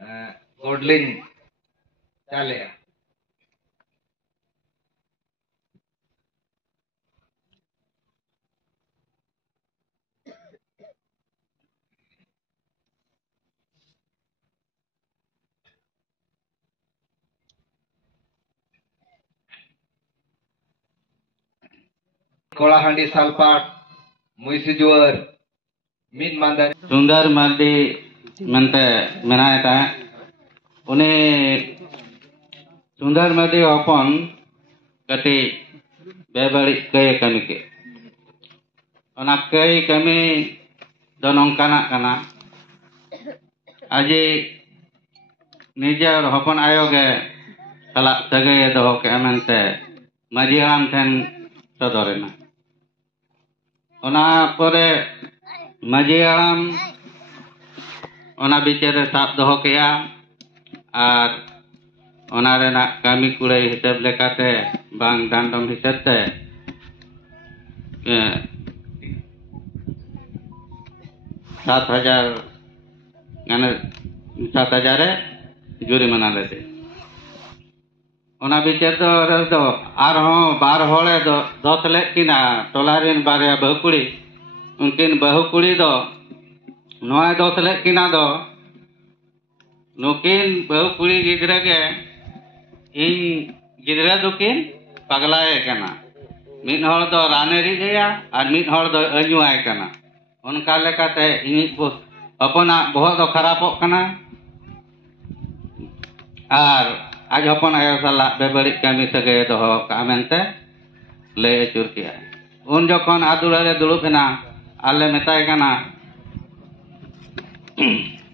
गोडलिन चाले कोलाहांडी सालपाट मुइसी जुअर मीन मांदर सुंदर मार्डी मनते मेनाय ताहे उनी सुंदर मार्डी हपन कटी बेबड़ी कई कमी के ओना कई कमी दो नोंकाना कना आजे निजे हपन आयोगे सला सगे दोहो के मनते माजी हाराम ठेन सदरेना ओना परे माजी हाराम ओना बिचारे साब दोहो केया आर ओना रेना कामी कुड़े हिसाब लेकाते बांग दांडम हिसाबते 7,000 गाने 7,000 जुर्माना लेते ओना बिचार दो आरहों बार होले दो 10 ले किना टोलारिन बारे बहुकुड़ी उनकिन बहुकुड़ी दो नोए 10 ले किना दो नुकिन बहुकुड़ी गिदरे के इन गिदरे दुकिन पगलाए कना मिन हर दो रानेरी गया और मिन हर दो अजुआय कना उनका लेकाते इन अपना बहुत दो खराबों कना और आज हपन आयो साला बेबड़ी कमी सगे दोहो का मेनते ले अचुर किया उन जखन आदुरे दुड़ुबेना आले मेताय कना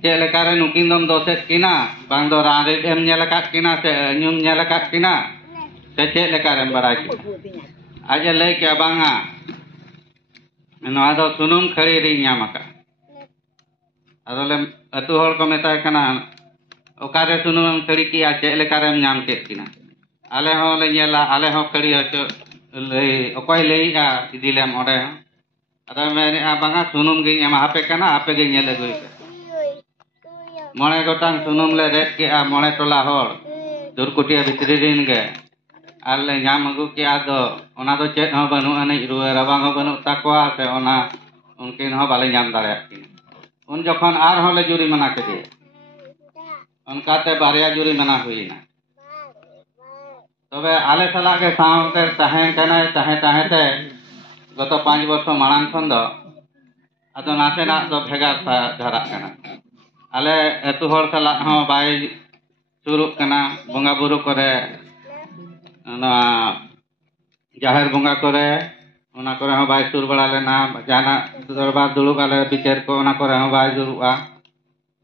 चे लेकारे नुकिन दम दोसेत किना बांग दो रान एम नेलकात किना से न्यूम नेलकात किना से चे लेकारे बड़ाय किना आज ले के बांगा नोआ दो सुनुम खड़ी री न्यामका अदले अतु हर को मेताय कना ओकारे सुनुम खड़ी किया चे लेकारे न्याम के किना आले हो ले नेला आले हो खड़ी हचो ले ओकोय लेइया इदिलेम ओडे अदा मेने आ बांगा सुनुम गे एमा हापे कना आपे गे नेले गई मणे गोटांग सुनुम ले रेट के आ मणे टोला होर दुरकुटिया भितरी रिन गे आले ᱧᱟᱢ अगु के आदो ओना दो चेत हो बनु अने रुवे रबांग हो बनु ताकोआ से ओना उनकिन हो बाले ᱧाम दाड़े किन उन जखन आर हो ले जुरी मना के दे उनकाते बारिया जुरी मना हुईना तबे आले सला के सावते तहेन कना तहे गत 5 वर्ष माड़ांग खन दो आदो नासेना दो भेगार धरा कना आले एतु हर सला हो बाय सुरुक कना बंगा बुरु करे ना जाहिर बंगा करे ओना करे हो बाय सुर बड़ा लेना जाना दरबार दुड़ुब आले बिचार को ओना करे हो बाय दुरुआ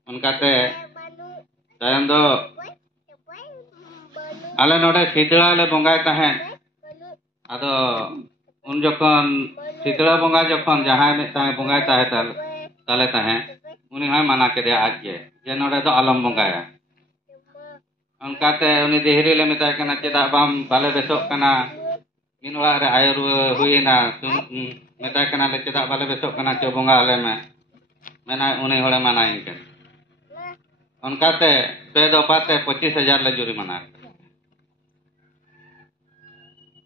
उनकाते तायम दो आले नोडे शीतला ले बंगाय तहेन आदो उन जखन शीतला बंगा जखन जहां में ताय बंगाय ताहे ताले ताहे उनी हाय मना के दे आज जे नोडे दो आलम बंगाया उनकाते उनी देहरी ले मेताय कना चेदा बाम बाले बेसोक कना मिन ओड़ा रे आयर हुईना मेताय कना ले चेदा बाले बेसोक कना चे बंगा आले में मेना उनी होले मनाइन के उनकाते पे दो पाते 25,000 ले जुर्माना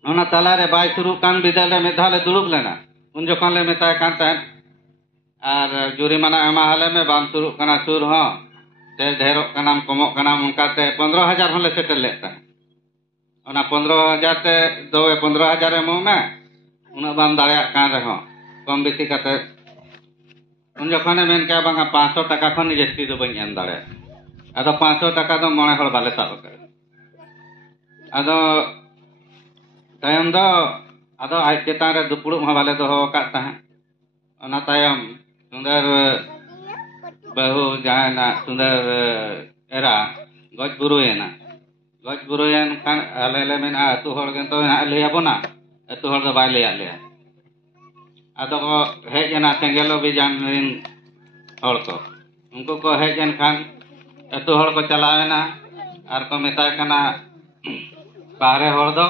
ओना ताला रे बाय शुरू कान बिदाले मेधाले दुड़ुब लेना उन जखन ले मेताय कान तहन आर जुर्माना एमा हाले में बाम शुरू कना सुर हो ते ढेरो कनाम कमो कनाम उनकाते 15,000 होले सेटल लेता ओना 15,000 ते दो 15,000 एमो में उना बाम दाड़िया कान रे हो कम बेसी काते उन जखन मेन के बांगा 500 टाका खन जस्ती दो बन एम दाड़े आदो 500 टाका दो मणे हर बाले साब करे आदो तायम दो आदो आज चेतान रे दुपुड़ुब हो बाले दोहो का ताहे ओना तायम सुंदर बहु जाना सुंदर एरा गज बुरुयन खान आले ले मेन अतु हर गन तो ले आबोना अतु हर दो बाय ले आले आदो को हेजना सेंगेलो बिजान रिन हर को उनको को हेजन खान अतु हर को चलावेना आर को मेताय कना बाहरे हर दो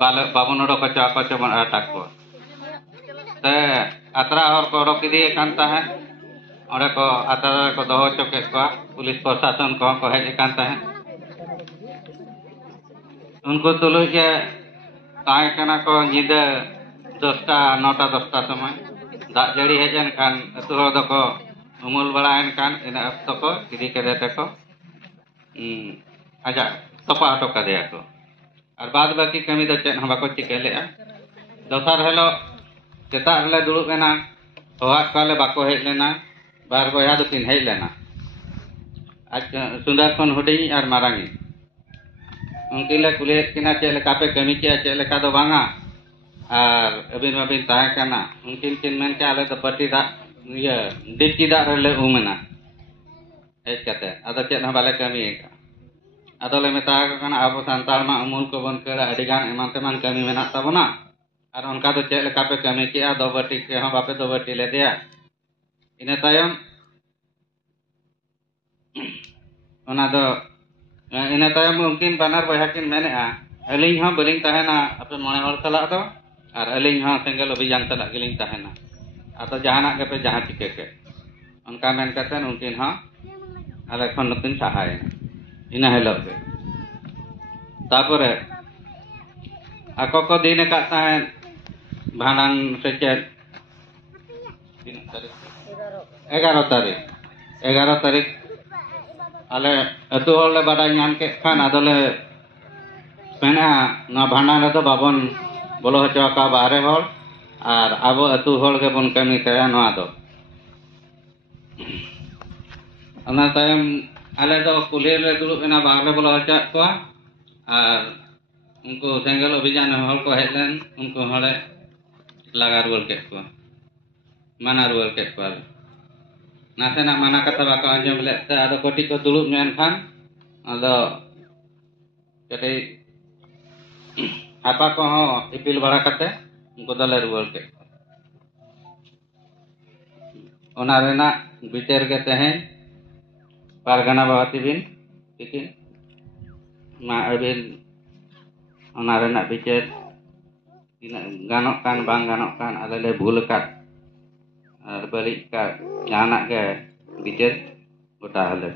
बाले बाबू नडो को चाको चमन अटक को ते अतरा हर को रोक दिए कान ताहे ᱚᱸᱰᱮ ᱠᱚ ᱟᱛᱨᱟ ᱨᱮᱠᱚ ᱫᱚᱦᱚ ᱦᱚᱪᱚ ᱠᱮᱫ ᱠᱚᱣᱟ ᱯᱩᱞᱤᱥ ᱯᱨᱚᱥᱟᱥᱚᱱ ᱠᱚᱦᱚᱸ ᱠᱚ ᱦᱮᱡ ᱟᱠᱟᱱ ᱛᱟᱦᱮᱸᱫ उनको तुलुज के ताए कना को निदा 10टा 9टा 10टा समय दाग जड़ी हेजन खान अतु हर दको उमुल बड़ायन खान इन अक्तो को इदी कदे तको आजा तपा हटो कदे को और बाद बाकी कमी दो चेन हम बाको चिकेलेआ दोसार हेलो सेता हले दुड़ुब एना होहाक काले बाको हेज लेना बार बया दो किन हेज लेना आज सुंदर खन हुडी और मारांगी उनकी ले कुलियत किना चेले कापे कमी किया चेले का दो बांगा और अबिन अबिन ताहे कना उनकिन किन मेन के आले तो पट्टी दा ये डिक्की दा रले उमना हेज कते अदा चेन बाले कमी का अदले मेता कना अब संताल मा अमूल को बन कर अडिगान एमान तेमान कमी मेना तबना और उनका तो चेले कापे कमी किया दो बट्टी के हम बापे दो बट्टी ले दिया इने तायम ओना दो ina tayam mungkin banar bahakin mene aling ha baling tahena ape mone hor salak do ar aling ha single obhijan salak giling tahena atau jahanak ke pe jahan cike ke onka men katen mungkin ha ale khon nukin sahay ina helok ke tapore ako ko dine ka tahen bhanan secet 11 tarik ale atu hole badai nyam ke khan adole pena na bhandan redo babon bolo hocho ka bare hol ar abo atu hol ke bon kami kaya no ado ana tayam ale do kulir le dulu ena bare bolo hocho ko ar unko single obhijan hol ko helen unko hole lagar bol ke ko mana rual ke ko nase nak mana kata baka anjam lek te ada koti ko dulu nyen kan ada jadi apa ko ipil bara kate unko dale rual ke ona rena bicer ke tehen pargana bawati bin bikin ma abin ona rena bicer ganok kan bang ganok kan ada le bhul kat ar balik ka anak ke bicer gota hale